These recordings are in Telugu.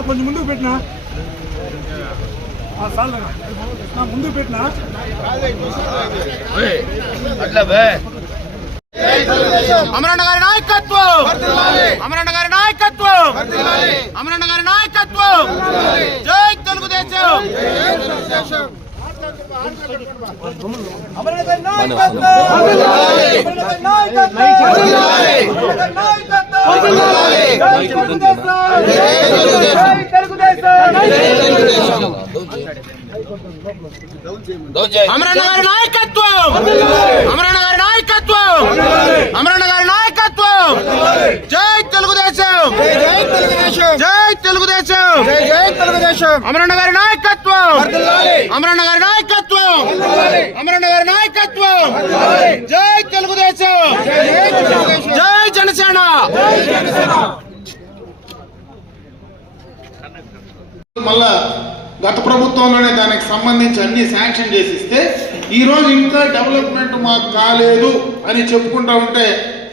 కొంచెం ముందుకు పెట్టినా ఆ, పెట్టినా అమరన్న గారి నాయకత్వం! అమరన్న గారి నాయకత్వం! అమరన్న గారి నాయకత్వం జై తెలుగుదేశం! అమరన్న గారి నాయకత్వం! అమరన్న గారి నాయకత్వం! అమరన్న నాయకత్వం! జై తెలుగుదేశం జై తెలుగుదేశం! జై తెలుగుదేశం! తెలుగుదేశం! అమరన్న గారి నాయకత్వం! అమరన్న గారి నాయకత్వం! అమరన్న గారి నాయకత్వం! జై తెలుగుదేశం! జై జనసేన! మళ్ళా గత ప్రభుత్వంలోనే దానికి సంబంధించి అన్ని శాంక్షన్ చేసిస్తే ఈ రోజు ఇంకా డెవలప్మెంట్ మాకు కాలేదు అని చెప్పుకుంటా ఉంటే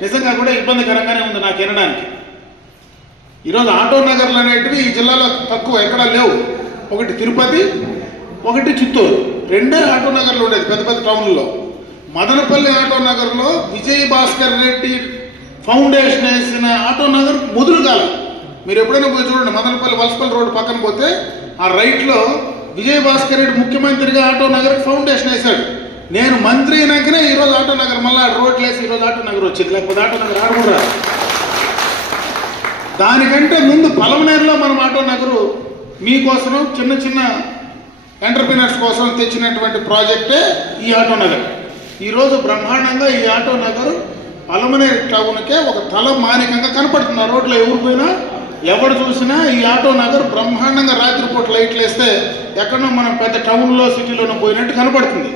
నిజంగా కూడా ఇబ్బందికరంగానే ఉంది నాకు వినడానికి. ఈరోజు ఆటో నగర్లు అనేటివి ఈ జిల్లాలో తక్కువ ఎక్కడా లేవు. ఒకటి తిరుపతి ఒకటి చిత్తూరు. రెండే ఆటో నగర్లు ఉండేది పెద్ద పెద్ద టౌన్లలో. మదనపల్లి ఆటో నగర్లో విజయ్ భాస్కర్ రెడ్డి ఫౌండేషన్ వేసిన ఆటో నగర్ ముదురు కాలం. మీరు ఎప్పుడైనా పోయి చూడండి మదనపల్లి వలసపల్లి రోడ్డు పక్కన పోతే ఆ రైట్లో విజయ్ భాస్కర్ రెడ్డి ముఖ్యమంత్రిగా ఆటో నగర్ ఫౌండేషన్ వేశాడు. నేను మంత్రి అయినాకనే ఈరోజు ఆటో నగర్ మళ్ళీ రోడ్లు వేసి ఈరోజు ఆటో నగర్ వచ్చింది. లేకపోతే ఆటో నగర్ ఆడకూడదు. దానికంటే ముందు పలమనేరులో మనం ఆటో నగరు మీకోసం చిన్న చిన్న ఎంటర్ప్రినర్స్ కోసం తెచ్చినటువంటి ప్రాజెక్టే ఈ ఆటో నగర్. ఈరోజు బ్రహ్మాండంగా ఈ ఆటో నగర్ పలమనేరు టౌన్కే ఒక తల మానికంగా కనపడుతుంది. ఆ రోడ్లో ఎవరు పోయినా ఎవడు చూసినా ఈ ఆటో నగర్ బ్రహ్మాండంగా రాత్రిపూట లైట్లు వేస్తే ఎక్కడో మనం పెద్ద టౌన్లో సిటీలోనో పోయినట్టు కనపడుతుంది.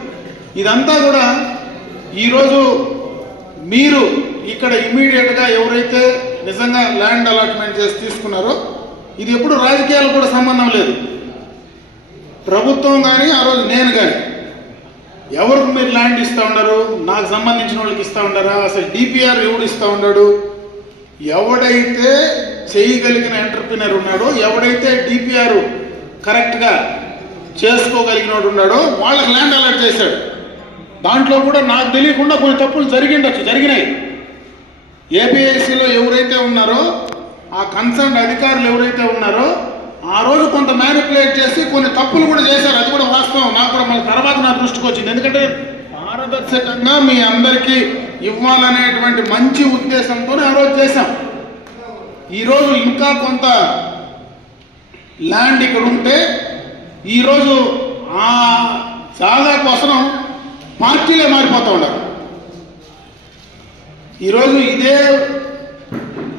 ఇదంతా కూడా ఈరోజు మీరు ఇక్కడ ఇమీడియట్గా ఎవరైతే నిజంగా ల్యాండ్ అలాట్మెంట్ చేసి తీసుకున్నారో ఇది ఎప్పుడు రాజకీయాలు కూడా సంబంధం లేదు. ప్రభుత్వం కానీ ఆ రోజు నేను కానీ ఎవరికి మీరు ల్యాండ్ ఇస్తా ఉన్నారు నాకు సంబంధించిన వాళ్ళకి ఇస్తా ఉండరా అసలు డిపిఆర్ ఎవడు ఇస్తా ఉన్నాడు ఎవడైతే చేయగలిగిన ఎంటర్ప్రినర్ ఉన్నాడో ఎవడైతే డిపిఆర్ కరెక్ట్గా చేసుకోగలిగినోడు ఉన్నాడో వాళ్ళకి ల్యాండ్ అలాట్ చేశాడు. దాంట్లో కూడా నాకు తెలియకుండా కొన్ని తప్పులు జరిగిండొచ్చు జరిగినాయి. ఏపీఐసిలో ఎవరైతే ఉన్నారో ఆ కన్సర్న్ అధికారులు ఎవరైతే ఉన్నారో ఆ రోజు కొంత మ్యానిపులేట్ చేసి కొన్ని తప్పులు కూడా చేశారు. అది కూడా వాస్తవం. నాకు కూడా మళ్ళీ తర్వాత నా దృష్టికి వచ్చింది. ఎందుకంటే పారదర్శకంగా మీ అందరికీ ఇవ్వాలనేటువంటి మంచి ఉద్దేశంతో ఆ రోజు చేశాం. ఈరోజు ఇంకా కొంత ల్యాండ్ ఇక్కడ ఉంటే ఈరోజు ఆ జాగా కోసం పార్టీలే మారిపోతూ ఉన్నారు. ఈరోజు ఇదే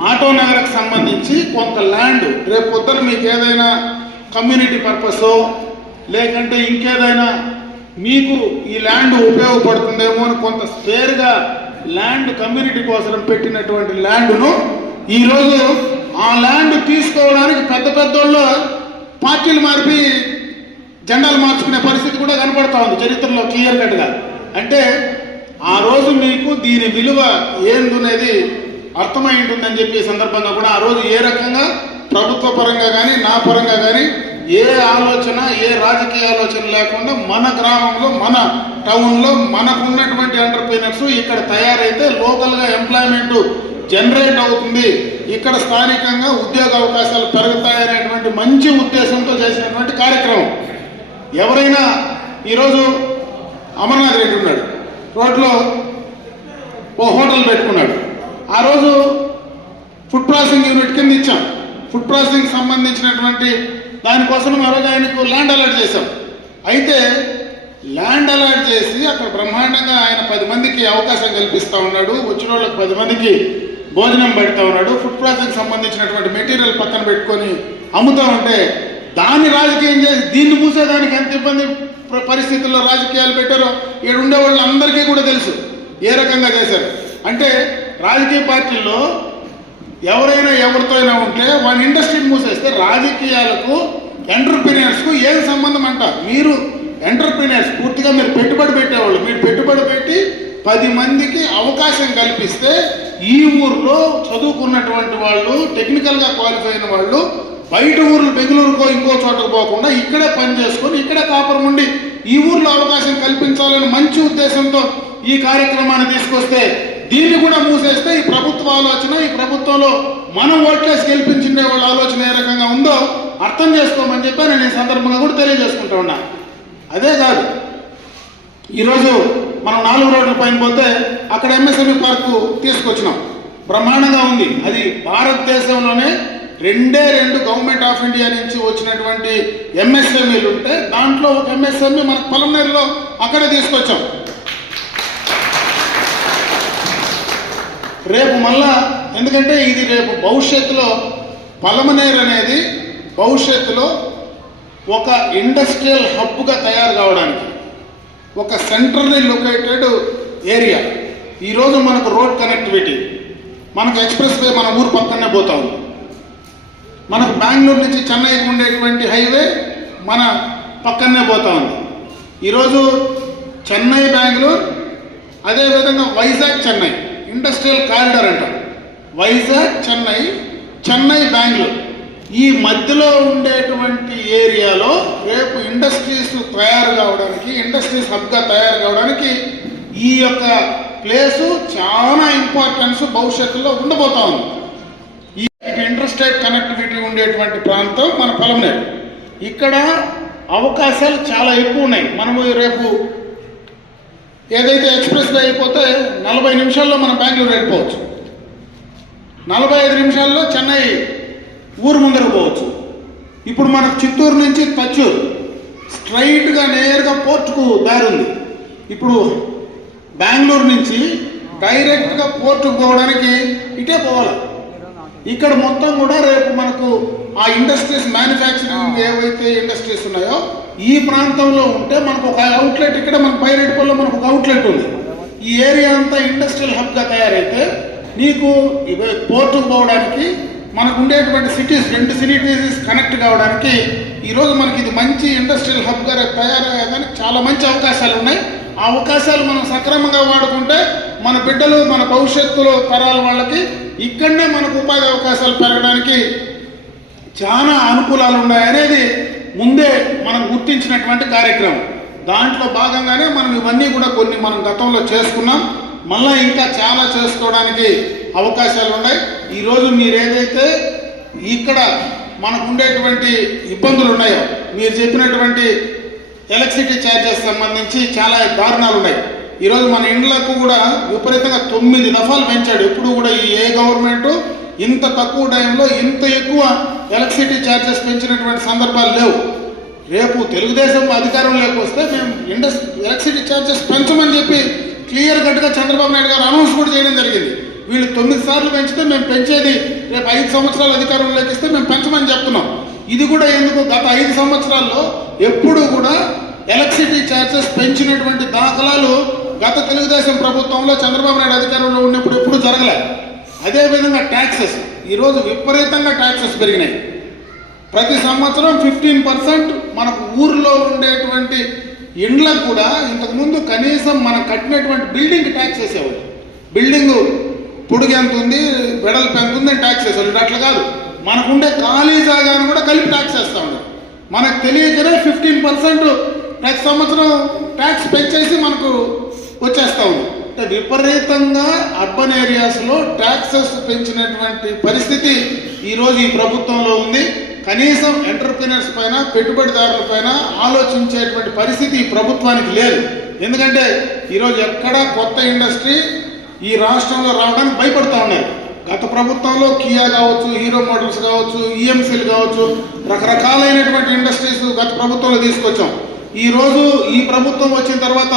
ఆటో నగర్కి సంబంధించి కొంత ల్యాండ్ రేపు పొద్దున మీకు ఏదైనా కమ్యూనిటీ పర్పసో లేకంటే ఇంకేదైనా మీకు ఈ ల్యాండ్ ఉపయోగపడుతుందేమో అని కొంత స్పేర్గా ల్యాండ్ కమ్యూనిటీ కోసం పెట్టినటువంటి ల్యాండ్ను ఈరోజు ఆ ల్యాండ్ తీసుకోవడానికి పెద్ద పెద్దోళ్ళు పార్టీలు మార్పి జెండాలు మార్చుకునే పరిస్థితి కూడా కనపడతా ఉంది చరిత్రలో క్లియర్ కట్గా. అంటే ఆ రోజు మీకు దీని విలువ ఏందనేది అర్థమై ఉంటుందని చెప్పి సందర్భంగా కూడా ఆ రోజు ఏ రకంగా ప్రభుత్వ పరంగా కానీ నా పరంగా కానీ ఏ ఆలోచన ఏ రాజకీయ ఆలోచన లేకుండా మన గ్రామంలో మన టౌన్లో మనకున్నటువంటి ఎంటర్ప్రీనర్స్ ఇక్కడ తయారైతే లోకల్గా ఎంప్లాయ్మెంట్ జనరేట్ అవుతుంది. ఇక్కడ స్థానికంగా ఉద్యోగ అవకాశాలు పెరుగుతాయనేటువంటి మంచి ఉద్దేశంతో చేసినటువంటి కార్యక్రమం. ఎవరైనా ఈరోజు అమర్నాథ్ రెడ్డి ఉన్నాడు. రోడ్లో ఓ హోటల్ పెట్టుకున్నాడు. ఆ రోజు ఫుడ్ ప్రాసెసింగ్ యూనిట్ కింద ఇచ్చాం. ఫుడ్ ప్రాసెసింగ్ సంబంధించినటువంటి దానికోసం ఆ రోజు ఆయనకు ల్యాండ్ అలాట్ చేశాం. అయితే ల్యాండ్ అలాట్ చేసి అక్కడ బ్రహ్మాండంగా ఆయన పది మందికి అవకాశం కల్పిస్తూ ఉన్నాడు. వచ్చిన వాళ్ళకి పది మందికి భోజనం పెడతా ఉన్నాడు. ఫుడ్ ప్రాసెసింగ్ సంబంధించినటువంటి మెటీరియల్ పక్కన పెట్టుకొని అమ్ముతూ ఉంటే దాన్ని రాజకీయం చేసి దీన్ని మూసేదానికి ఎంత ఇబ్బంది పరిస్థితుల్లో రాజకీయాలు పెట్టారో ఇక్కడ ఉండే వాళ్ళందరికీ కూడా తెలుసు ఏ రకంగా చేశారు. అంటే రాజకీయ పార్టీల్లో ఎవరైనా ఎవరితో అయినా ఉంటే వాళ్ళ ఇండస్ట్రీని మూసేస్తే రాజకీయాలకు ఎంటర్ప్రీనియర్స్కు ఏం సంబంధం అంట మీరు ఎంటర్ప్రీనియర్స్ పూర్తిగా మీరు పెట్టుబడి పెట్టేవాళ్ళు. మీరు పెట్టుబడి పెట్టి పది మందికి అవకాశం కల్పిస్తే ఈ ఊర్లో చదువుకున్నటువంటి వాళ్ళు టెక్నికల్గా క్వాలిఫై అయిన వాళ్ళు బయట ఊర్లు బెంగళూరుకో ఇంకో చోటకు పోకుండా ఇక్కడే పని చేసుకొని ఇక్కడే కాపురం ఉండి ఈ ఊర్లో అవకాశం కల్పించాలని మంచి ఉద్దేశంతో ఈ కార్యక్రమాన్ని తీసుకొస్తే దీన్ని కూడా మూసేస్తే ఈ ప్రభుత్వ ఆలోచన ఈ ప్రభుత్వంలో మనం ఓట్లేసి గెలిపించుకునే వాళ్ళ ఆలోచన ఏ రకంగా ఉందో అర్థం చేసుకోమని చెప్పి నేను ఈ సందర్భంగా కూడా తెలియజేసుకుంటా ఉన్నా. అదే కాదు ఈరోజు మనం నాలుగు రోడ్ల పైన పోతే అక్కడ ఎంఎస్ఎంఈ పార్కు తీసుకొచ్చినాం. బ్రహ్మాండంగా ఉంది. అది భారతదేశంలోనే రెండే రెండు గవర్నమెంట్ ఆఫ్ ఇండియా నుంచి వచ్చినటువంటి ఎంఎస్ఎంఈలు ఉంటే దాంట్లో ఒక ఎంఎస్ఎంఈ మన పొలంనేరులో అక్కడే తీసుకొచ్చాం. రేపు మళ్ళా ఎందుకంటే ఇది రేపు భవిష్యత్తులో పలమనేరు అనేది భవిష్యత్తులో ఒక ఇండస్ట్రియల్ హబ్గా తయారు కావడానికి ఒక సెంట్రల్లీ లొకేటెడ్ ఏరియా. ఈరోజు మనకు రోడ్ కనెక్టివిటీ మనకు ఎక్స్ప్రెస్ వే మన ఊరు పక్కనే పోతా ఉంది. మనకు బెంగళూరు నుంచి చెన్నైకి ఉండేటువంటి హైవే మన పక్కనే పోతా ఉంది. ఈరోజు చెన్నై బెంగళూరు అదేవిధంగా వైజాగ్ చెన్నై. ఇండస్ట్రియల్ కారిడార్ అంటారు వైజాగ్ చెన్నై చెన్నై బెంగళూరు. ఈ మధ్యలో ఉండేటువంటి ఏరియాలో రేపు ఇండస్ట్రీస్ తయారు కావడానికి ఇండస్ట్రీస్ హబ్గా తయారు కావడానికి ఈ యొక్క ప్లేసు చాలా ఇంపార్టెన్స్ భవిష్యత్తులో ఉండబోతా ఉంది. ఈ ఇంటర్స్టేట్ కనెక్టివిటీ ఉండేటువంటి ప్రాంతం మన పొలంనేరు ఇక్కడ అవకాశాలు చాలా ఎక్కువ ఉన్నాయి. మనము రేపు ఏదైతే ఎక్స్ప్రెస్ వే అయిపోతే నలభై నిమిషాల్లో మనం బెంగళూరు వెళ్ళిపోవచ్చు. నలభై ఐదు నిమిషాల్లో చెన్నై ఊరు ముందర పోవచ్చు. ఇప్పుడు మనకు చిత్తూరు నుంచి పచ్చూరు స్ట్రైట్గా నేరుగా పోర్టుకు దారి ఉంది ఇప్పుడు బెంగళూరు నుంచి డైరెక్ట్గా పోర్టుకు పోవడానికి ఇటే పోవాలి. ఇక్కడ మొత్తం కూడా రేపు మనకు ఆ ఇండస్ట్రీస్ మ్యానుఫ్యాక్చరింగ్ ఏవైతే ఇండస్ట్రీస్ ఉన్నాయో ఈ ప్రాంతంలో ఉంటే మనకు ఒక అవుట్లెట్ ఇక్కడ మన పైరెడ్డిపల్లిలో మనకు ఒక అవుట్లెట్ ఉంది. ఈ ఏరియా అంతా ఇండస్ట్రియల్ హబ్గా తయారైతే నీకు ఇవే పోర్టుకు పోవడానికి మనకు ఉండేటువంటి సిటీస్ రెండు సిటీస్ కనెక్ట్ కావడానికి ఈరోజు మనకి ఇది మంచి ఇండస్ట్రియల్ హబ్గా రేపు తయారయ్యేదానికి చాలా మంచి అవకాశాలు ఉన్నాయి. ఆ అవకాశాలు మనం సక్రమంగా వాడుకుంటే మన బిడ్డలు మన భవిష్యత్తులో తరాల వాళ్ళకి ఇక్కడనే మనకు ఉపాధి అవకాశాలు పెరగడానికి చాలా అనుకూలాలు ఉన్నాయనేది ముందే మనం గుర్తించినటువంటి కార్యక్రమం. దాంట్లో భాగంగానే మనం ఇవన్నీ కూడా కొన్ని మనం గతంలో చేసుకున్నాం. మళ్ళీ ఇంకా చాలా చేసుకోవడానికి అవకాశాలు ఉన్నాయి. ఈరోజు మీరు ఏదైతే ఇక్కడ మనకు ఉండేటువంటి ఇబ్బందులు ఉన్నాయో మీరు చెప్పినటువంటి ఎలక్ట్రిసిటీ ఛార్జెస్ సంబంధించి చాలా దారుణాలు ఉన్నాయి. ఈరోజు మన ఇండ్లకు కూడా విపరీతంగా తొమ్మిది దఫాలు పెంచాడు. ఎప్పుడు కూడా ఈ ఏ గవర్నమెంట్ ఇంత తక్కువ టైంలో ఇంత ఎక్కువ ఎలక్ట్రిసిటీ ఛార్జెస్ పెంచినటువంటి సందర్భాలు లేవు. రేపు తెలుగుదేశం అధికారంలోకి వస్తే మేము ఇండస్ ఎలక్ట్రిసిటీ ఛార్జెస్ పెంచమని చెప్పి క్లియర్ కట్గా చంద్రబాబు నాయుడు గారు అనౌన్స్ కూడా చేయడం జరిగింది. వీళ్ళు తొమ్మిది సార్లు పెంచితే మేము పెంచేది రేపు ఐదు సంవత్సరాలు అధికారంలోకి ఇస్తే మేము పెంచమని చెప్తున్నాం. ఇది కూడా ఎందుకు గత ఐదు సంవత్సరాల్లో ఎప్పుడూ కూడా ఎలక్ట్రిసిటీ ఛార్జెస్ పెంచినటువంటి దాఖలాలు గత తెలుగుదేశం ప్రభుత్వంలో చంద్రబాబు నాయుడు అధికారంలో ఉన్నప్పుడు ఎప్పుడు జరగలేదు అదేవిధంగా ట్యాక్సెస్ ఈరోజు విపరీతంగా ట్యాక్సెస్ పెరిగినాయి. ప్రతి సంవత్సరం ఫిఫ్టీన్ పర్సెంట్ మనకు ఊర్లో ఉండేటువంటి ఇండ్లకు కూడా ఇంతకుముందు కనీసం మనం కట్టినటువంటి బిల్డింగ్ ట్యాక్స్ వేసేవాళ్ళు బిల్డింగ్ పొడుగు ఎంత ఉంది వెడల్పు ఎంత ఉంది ట్యాక్స్ వేసేవాళ్ళు అట్లా కాదు. మనకుండే ఖాళీ జాగాను కూడా కలిపి ట్యాక్స్ వేస్తూ ఉన్నారు. మనకు తెలియకనే ఫిఫ్టీన్ పర్సెంట్ ప్రతి సంవత్సరం ట్యాక్స్ పెంచేసి మనకు వచ్చేస్తా ఉంది అంటే విపరీతంగా అర్బన్ ఏరియాస్లో ట్యాక్సెస్ పెంచినటువంటి పరిస్థితి ఈరోజు ఈ ప్రభుత్వంలో ఉంది. కనీసం ఎంటర్ప్రినర్స్ పైన పెట్టుబడిదారుల పైన ఆలోచించేటువంటి పరిస్థితి ఈ ప్రభుత్వానికి లేదు. ఎందుకంటే ఈరోజు ఎక్కడ కొత్త ఇండస్ట్రీ ఈ రాష్ట్రంలో రావడానికి భయపడుతూ ఉన్నారు గత ప్రభుత్వంలో కియా కావచ్చు హీరో మోటార్స్ కావచ్చు ఈఎంసీలు కావచ్చు రకరకాలైనటువంటి ఇండస్ట్రీస్ గత ప్రభుత్వంలో తీసుకొచ్చాం. ఈరోజు ఈ ప్రభుత్వం వచ్చిన తర్వాత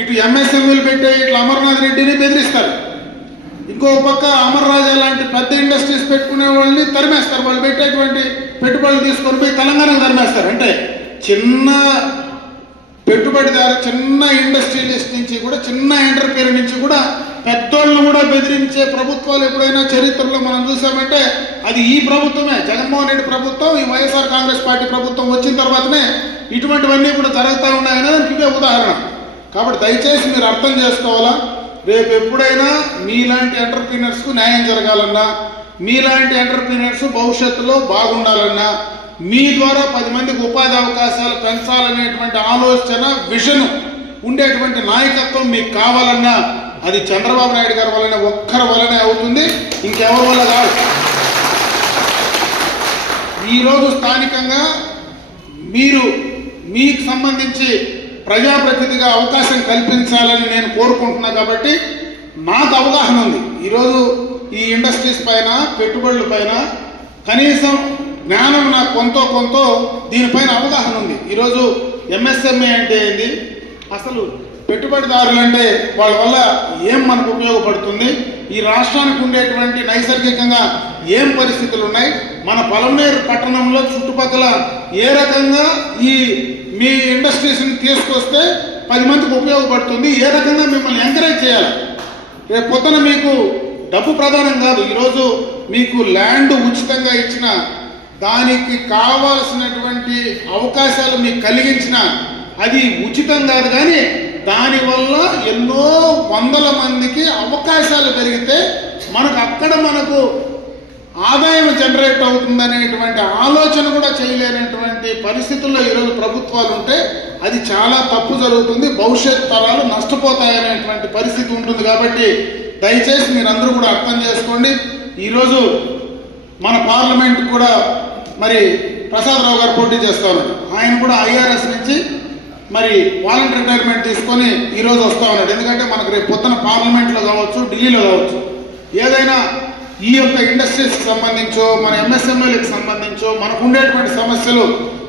ఇటు ఎంఎస్ఎంఈలు పెట్టే ఇట్లా అమర్నాథ్ రెడ్డిని బెదిరిస్తారు. ఇంకో పక్క అమర్ రాజా లాంటి పెద్ద ఇండస్ట్రీస్ పెట్టుకునే వాళ్ళని తరిమేస్తారు. వాళ్ళు పెట్టేటువంటి పెట్టుబడులు తీసుకొని పోయి తెలంగాణకు తరిమేస్తారు. అంటే చిన్న పెట్టుబడిదారు చిన్న ఇండస్ట్రియలిస్ట్ నుంచి కూడా చిన్న ఎంటర్ప్రీనర్ నుంచి కూడా పెద్దోళ్ళను కూడా బెదిరించే ప్రభుత్వాలు ఎప్పుడైనా చరిత్రలో మనం చూసామంటే అది ఈ ప్రభుత్వమే. జగన్మోహన్ రెడ్డి ప్రభుత్వం ఈ వైఎస్ఆర్ కాంగ్రెస్ పార్టీ ప్రభుత్వం వచ్చిన తర్వాతనే ఇటువంటివన్నీ కూడా జరుగుతూ ఉన్నాయనేది దానికి ఇవే ఉదాహరణ. కాబట్టి దయచేసి మీరు అర్థం చేసుకోవాలా? రేపు ఎప్పుడైనా మీలాంటి ఎంటర్ప్రీనర్స్కు న్యాయం జరగాలన్నా మీలాంటి ఎంటర్ప్రీనర్స్ భవిష్యత్తులో బాగుండాలన్నా మీ ద్వారా పది మందికి ఉపాధి అవకాశాలు పెంచాలనేటువంటి ఆలోచన విజన్ ఉండేటువంటి నాయకత్వం మీకు కావాలన్నా అది చంద్రబాబు నాయుడు గారి వలన ఒక్కరి వలనే అవుతుంది ఇంకెవరి వల్ల కాదు. ఈరోజు స్థానికంగా మీరు మీకు సంబంధించి ప్రజాప్రతినిధిగా అవకాశం కల్పించాలని నేను కోరుకుంటున్నా కాబట్టి నాకు అవగాహన ఉంది. ఈరోజు ఈ ఇండస్ట్రీస్ పైన పెట్టుబడుల పైన కనీసం జ్ఞానం నాకు కొంత కొంత దీనిపైన అవగాహన ఉంది. ఈరోజు ఎంఎస్ఎంఏ అంటే ఏంది? అసలు పెట్టుబడిదారులు అంటే వాళ్ళ వల్ల ఏం మనకు ఉపయోగపడుతుంది? ఈ రాష్ట్రానికి ఉండేటువంటి నైసర్గికంగా ఏం పరిస్థితులు ఉన్నాయి? మన పొలంనేరు పట్టణంలో చుట్టుపక్కల ఏ రకంగా ఈ మీ ఇండస్ట్రీస్ని తీసుకొస్తే పది మందికి ఉపయోగపడుతుంది. ఏ రకంగా మిమ్మల్ని ఎంకరేజ్ చేయాలి? రేపు పొద్దున మీకు డబ్బు ప్రధానం కాదు. ఈరోజు మీకు ల్యాండ్ ఉచితంగా ఇచ్చిన దానికి కావాల్సినటువంటి అవకాశాలు మీకు కలిగించిన అది ఉచితం కాదు కానీ దానివల్ల ఎన్నో వందల మందికి అవకాశాలు పెరిగితే మనకు అక్కడ మనకు ఆదాయం జనరేట్ అవుతుందనేటువంటి ఆలోచన కూడా చేయలేనటువంటి పరిస్థితుల్లో ఈరోజు ప్రభుత్వాలు ఉంటే అది చాలా తప్పు జరుగుతుంది. భవిష్యత్ తరాలు నష్టపోతాయనేటువంటి పరిస్థితి ఉంటుంది కాబట్టి దయచేసి మీరందరూ కూడా అర్థం చేసుకోండి. ఈరోజు మన పార్లమెంట్ కూడా మరి ప్రసాదరావు గారు పోటీ చేస్తారు. ఆయన కూడా ఐఆర్ఎస్ నుంచి మరి వాలంటీర్ రిటైర్మెంట్ తీసుకొని ఈరోజు వస్తూ ఉన్నాడు. ఎందుకంటే మనకు రేపు పొద్దున పార్లమెంట్లో కావచ్చు ఢిల్లీలో కావచ్చు. ఏదైనా ఈ యొక్క ఇండస్ట్రీస్కి సంబంధించో మన ఎంఎస్ఎంఎల్కి సంబంధించో మనకు ఉండేటువంటి సమస్యలు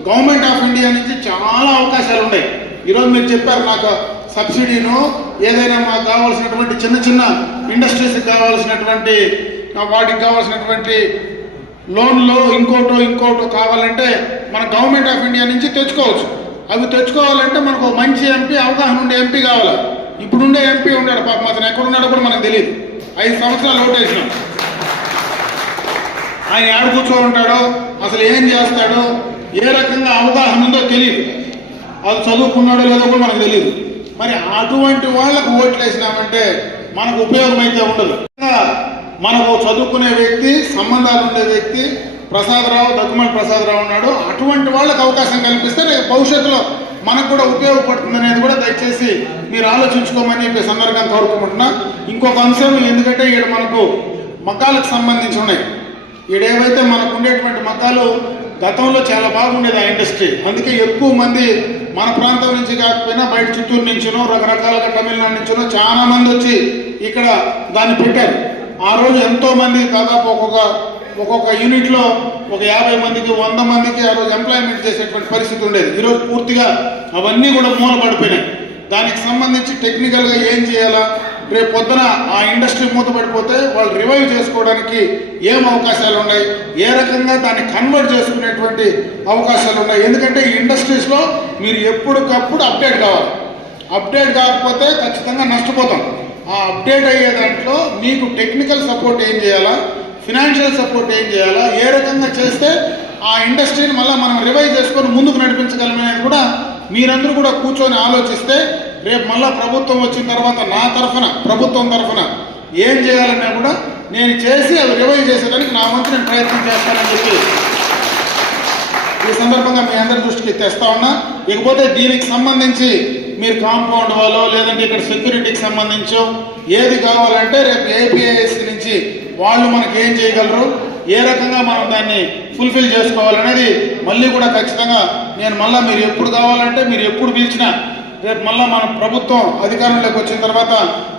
గవర్నమెంట్ ఆఫ్ ఇండియా నుంచి చాలా అవకాశాలు ఉన్నాయి. ఈరోజు మీరు చెప్పారు నాకు సబ్సిడీను ఏదైనా మాకు కావాల్సినటువంటి చిన్న చిన్న ఇండస్ట్రీస్కి కావాల్సినటువంటి వాటికి కావాల్సినటువంటి లోన్లో ఇంకోటో ఇంకోటో కావాలంటే మన గవర్నమెంట్ ఆఫ్ ఇండియా నుంచి తెచ్చుకోవచ్చు. అవి తెచ్చుకోవాలంటే మనకు మంచి ఎంపీ అవగాహన ఉండే ఎంపీ కావాలి. ఇప్పుడుండే ఎంపీ ఉన్నాడు పాపం అతను ఎక్కడున్నాడో కూడా మనకు తెలియదు ఐదు సంవత్సరాలు ఓటేసినాం. ఆయన ఆడ కూర్చో ఉంటాడో అసలు ఏం చేస్తాడో ఏ రకంగా అవగాహన ఉందో తెలియదు అది చదువుకున్నాడో లేదో కూడా మనకు తెలియదు మరి అటువంటి వాళ్ళకు ఓట్లు వేసినామంటే మనకు ఉపయోగం అయితే ఉండదు. ఇంకా మనకు చదువుకునే వ్యక్తి సంబంధాలు ఉండే వ్యక్తి ప్రసాదరావు దగ్గుమల్ ప్రసాదరావు ఉన్నాడు. అటువంటి వాళ్ళకి అవకాశం కల్పిస్తే రేపు భవిష్యత్తులో మనకు కూడా ఉపయోగపడుతుంది అనేది కూడా దయచేసి మీరు ఆలోచించుకోమని చెప్పి సందర్భంగా కోరుకుంటున్నా. ఇంకొక అంశం ఎందుకంటే ఇక్కడ మనకు మకాలకు సంబంధించి ఉన్నాయి. ఈడేవైతే మనకు ఉండేటువంటి మతాలు గతంలో చాలా బాగుండేది ఆ ఇండస్ట్రీ. అందుకే ఎక్కువ మంది మన ప్రాంతం నుంచి కాకపోయినా బయట చిత్తూరు నుంచినో రకరకాలుగా తమిళనాడు నుంచినో చాలా మంది వచ్చి ఇక్కడ దాన్ని పెట్టారు. ఆ రోజు ఎంతో మంది దాదాపు ఒక్కొక్క ఒక్కొక్క యూనిట్లో ఒక యాభై మందికి వంద మందికి ఆ రోజు ఎంప్లాయ్మెంట్ చేసేటువంటి పరిస్థితి ఉండేది. ఈరోజు పూర్తిగా అవన్నీ కూడా మూలపడిపోయినాయి. దానికి సంబంధించి టెక్నికల్గా ఏం చేయాలా? రేపు పొద్దున ఆ ఇండస్ట్రీ మూతపడిపోతే వాళ్ళు రివైవ్ చేసుకోవడానికి ఏం అవకాశాలు ఉన్నాయి? ఏ రకంగా దాన్ని కన్వర్ట్ చేసుకునేటువంటి అవకాశాలు ఉన్నాయి? ఎందుకంటే ఈ ఇండస్ట్రీస్లో మీరు ఎప్పటికప్పుడు అప్డేట్ కావాలి. అప్డేట్ కాకపోతే ఖచ్చితంగా నష్టపోతాం. ఆ అప్డేట్ అయ్యే దాంట్లో మీకు టెక్నికల్ సపోర్ట్ ఏం చేయాలా? ఫినాన్షియల్ సపోర్ట్ ఏం చేయాలా? ఏ రకంగా చేస్తే ఆ ఇండస్ట్రీని మళ్ళీ మనం రివైవ్ చేసుకొని ముందుకు నడిపించగలమనేది కూడా మీరందరూ కూడా కూర్చొని ఆలోచిస్తే రేపు మళ్ళా ప్రభుత్వం వచ్చిన తర్వాత నా తరఫున ప్రభుత్వం తరఫున ఏం చేయాలన్నా కూడా నేను చేసి అవి రివైవ్ చేసేదానికి నా వంతు నేను ప్రయత్నం చేస్తానని చెప్పి ఈ సందర్భంగా మీ అందరి దృష్టికి తెస్తా ఉన్నా. ఇకపోతే దీనికి సంబంధించి మీరు కాంపౌండ్ వాళ్ళో లేదంటే ఇక్కడ సెక్యూరిటీకి సంబంధించో ఏది కావాలంటే రేపు ఏపీఐఎస్ నుంచి వాళ్ళు మనకి ఏం చేయగలరు ఏ రకంగా మనం దాన్ని ఫుల్ఫిల్ చేసుకోవాలనేది మళ్ళీ కూడా ఖచ్చితంగా నేను మళ్ళీ మీరు ఎప్పుడు కావాలంటే మీరు ఎప్పుడు పిలిచినా రేపు మళ్ళీ మన ప్రభుత్వం అధికారంలోకి వచ్చిన తర్వాత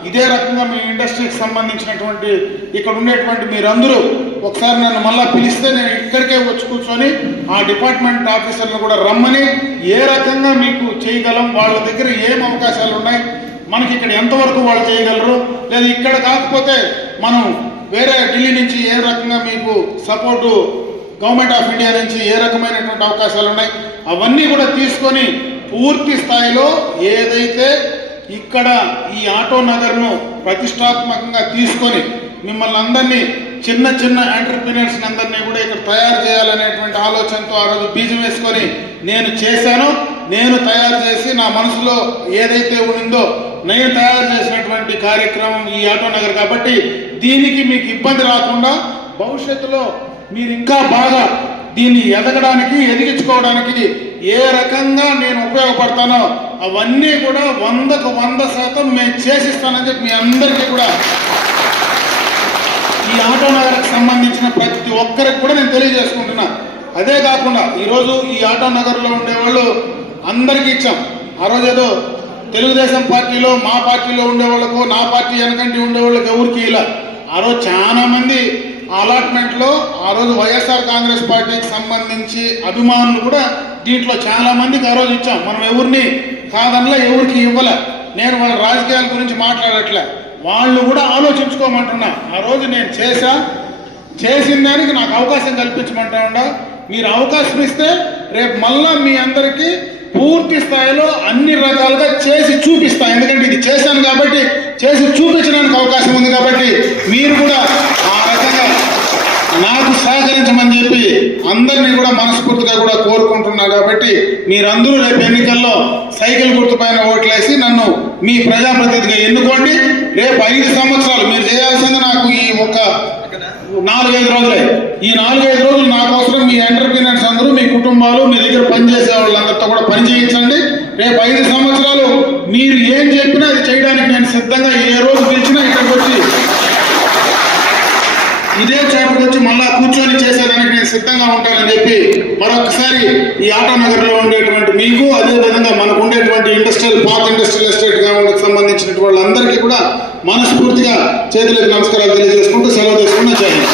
ఇదే రకంగా మీ ఇండస్ట్రీకి సంబంధించినటువంటి ఇక్కడ ఉండేటువంటి మీరందరూ ఒకసారి నన్ను మళ్ళీ పిలిస్తే నేను ఇక్కడికే వచ్చి కూర్చొని ఆ డిపార్ట్మెంట్ ఆఫీసర్లు కూడా రమ్మని ఏ రకంగా మీకు చేయగలం వాళ్ళ దగ్గర ఏం అవకాశాలు ఉన్నాయి మనకి ఇక్కడ ఎంతవరకు వాళ్ళు చేయగలరు లేదా ఇక్కడ కాకపోతే మనం వేరే ఢిల్లీ నుంచి ఏ రకంగా మీకు సపోర్టు గవర్నమెంట్ ఆఫ్ ఇండియా నుంచి ఏ రకమైనటువంటి అవకాశాలు ఉన్నాయి అవన్నీ కూడా తీసుకొని పూర్తి స్థాయిలో ఏదైతే ఇక్కడ ఈ ఆటో నగర్ను ప్రతిష్టాత్మకంగా తీసుకొని మిమ్మల్ని అందరినీ చిన్న చిన్న ఎంటర్ప్రినర్స్ అందరినీ కూడా ఇక్కడ తయారు చేయాలనేటువంటి ఆలోచనతో ఆ రోజు బీజం వేసుకొని నేను చేశాను. నేను తయారు చేసి నా మనసులో ఏదైతే ఉండిందో నేను తయారు చేసినటువంటి కార్యక్రమం ఈ ఆటో నగర్ కాబట్టి దీనికి మీకు ఇబ్బంది రాకుండా భవిష్యత్తులో మీరు ఇంకా బాగా దీన్ని ఎదగడానికి ఎదిగించుకోవడానికి ఏ రకంగా నేను ఉపయోగపడతానో అవన్నీ కూడా వందకు వంద శాతం మేము చేసిస్తానని చెప్పి మీ అందరికీ కూడా ఈ ఆటో నగర్కి సంబంధించిన ప్రతి ఒక్కరికి కూడా నేను తెలియజేసుకుంటున్నా. అదే కాకుండా ఈరోజు ఈ ఆటో నగర్లో ఉండేవాళ్ళు అందరికీ ఇచ్చాం. ఆ రోజు ఏదో తెలుగుదేశం పార్టీలో మా పార్టీలో ఉండేవాళ్ళకు నా పార్టీ వెనకంటి ఉండేవాళ్ళకి ఎవరికి ఇలా. ఆ రోజు చాలా మంది అలాట్మెంట్లో ఆ రోజు వైఎస్ఆర్ కాంగ్రెస్ పార్టీకి సంబంధించి అభిమానులు కూడా దీంట్లో చాలా మందికి ఆ రోజు ఇచ్చాం. మనం ఎవరిని కాదనలా ఎవరికి ఇవ్వలే. నేను వాళ్ళ రాజకీయాల గురించి మాట్లాడట్లే. వాళ్ళు కూడా ఆలోచించుకోమంటున్నా. ఆ రోజు నేను చేశా. చేసిన దానికి నాకు అవకాశం కల్పించమంటా మీరు అవకాశం ఇస్తే రేపు మళ్ళా మీ అందరికీ పూర్తి స్థాయిలో అన్ని రకాలుగా చేసి చూపిస్తా. ఎందుకంటే ఇది చేశాను కాబట్టి చేసి చూపించడానికి అవకాశం ఉంది కాబట్టి మీరు కూడా నాకు సహకరించమని చెప్పి అందరినీ కూడా మనస్ఫూర్తిగా కూడా కోరుకుంటున్నా కాబట్టి మీరందరూ రేపు ఎన్నికల్లో సైకిల్ గుర్తుపైన ఓట్లేసి నన్ను మీ ప్రజాప్రతినిధిగా ఎన్నుకోండి. రేపు ఐదు సంవత్సరాలు మీరు చేయాల్సింది నాకు ఈ ఒక నాలుగైదు రోజులే. ఈ నాలుగైదు రోజులు నా కోసం మీ ఎంటర్ప్రీనర్స్ అందరూ మీ కుటుంబాలు మీ దగ్గర పనిచేసే వాళ్ళందరితో కూడా పని చేయించండి. రేపు ఐదు సంవత్సరాలు మీరు ఏం చెప్పినా అది చేయడానికి నేను సిద్ధంగా ఏ రోజు పిలిచినా ఇక్కడికి వచ్చి ఇదే చోటకు వచ్చి మళ్ళా కూర్చొని చేసేదానికి నేను సిద్ధంగా ఉంటానని చెప్పి మరొకసారి ఈ ఆటో నగర్లో ఉండేటువంటి మీకు అదే విధంగా మనకు ఉండేటువంటి ఇండస్ట్రియల్ పాత ఇండస్ట్రియల్ ఎస్టేట్కి సంబంధించిన వాళ్ళందరికీ కూడా మనస్ఫూర్తిగా చేతులకు నమస్కారాలు తెలియజేసుకుంటూ సెలవు తీసుకున్నా చేయండి